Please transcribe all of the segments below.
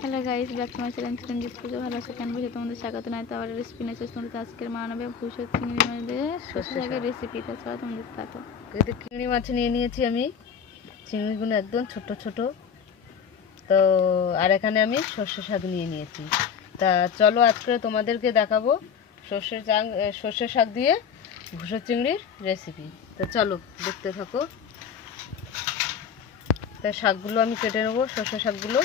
Hello guys, back to my channel Chiranjit Pujo. ভালো আছো? কেন বুঝে তোমাদের স্বাগত। নাই তো আবার রেসিপি নিয়ে এসেছি তোমাদের। আজকের মা আনবে ভুষো চিংড়ি মাছের সর্ষে শাকের রেসিপি। তাছাড়া তোমাদের থাকো। কিন্তু চিংড়ি মাছ নিয়ে নিয়েছি আমি, চিংড়িগুলো একদম ছোট ছোট। তো আর এখানে আমি সর্ষে শাক নিয়ে নিয়েছি। তা চলো আজকে তোমাদেরকে দেখাবো সর্ষে শাক দিয়ে ভুষো চিংড়ির রেসিপি। তো চলো দেখতে থাকো। তা শাকগুলো আমি কেটে নেবো, সর্ষে শাকগুলো।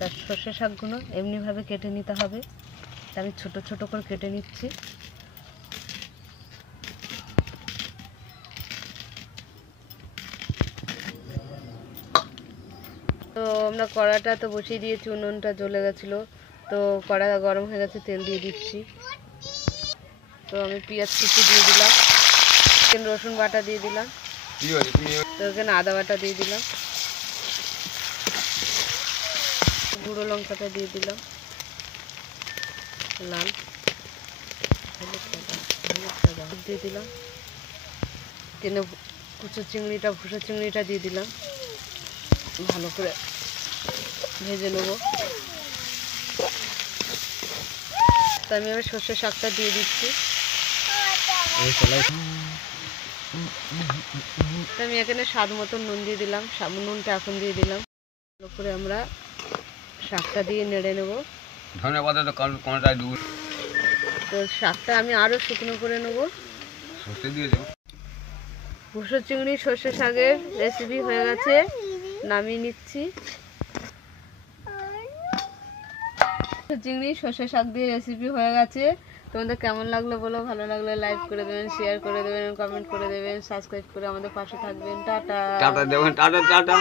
তার সর্ষে শাকগুলো এমনিভাবে কেটে নিতে হবে। আমি ছোট ছোট করে কেটে নিচ্ছি। তো আমরা কড়াটা তো বসিয়ে দিয়েছি, উনুনটা জ্বলে গেছিলো। তো কড়া গরম হয়ে গেছে, তেল দিয়ে দিচ্ছি। তো আমি পেঁয়াজ কুচি দিয়ে দিলাম, রসুন বাটা দিয়ে দিলাম, তো এখানে আদা বাটা দিয়ে দিলাম, গুঁড়ো লঙ্কাটা দিয়ে দিলাম, লাল দিয়ে দিলাম, কিনে ভুষো চিংড়িটা দিয়ে দিলাম। ভালো করে ভেজে নেবো। তো আমি এবার সর্ষে শাকটা দিয়ে দিচ্ছি। তো আমি এখানে স্বাদ মতো নুন দিয়ে দিলাম, নুনটা এখন দিয়ে দিলাম। ভালো করে আমরা শাকটা দিয়ে নেড়ে নেব। তো শাকটা আমি আরও শুকনো করে নেব। ভুষো চিংড়ি সর্ষে শাকের রেসিপি হয়ে গেছে, নামিয়ে নিচ্ছি। চিংড়ি সর্ষে শাক দিয়ে রেসিপি হয়ে গেছে। তোমাদের কেমন লাগলো বলো। ভালো লাগলে লাইক করে দেবেন, শেয়ার করে দেবেন, কমেন্ট করে দেবেন, সাবস্ক্রাইব করে আমাদের পাশে থাকবেন। টাটা। টাটা দেবেন, টাটা টাটা।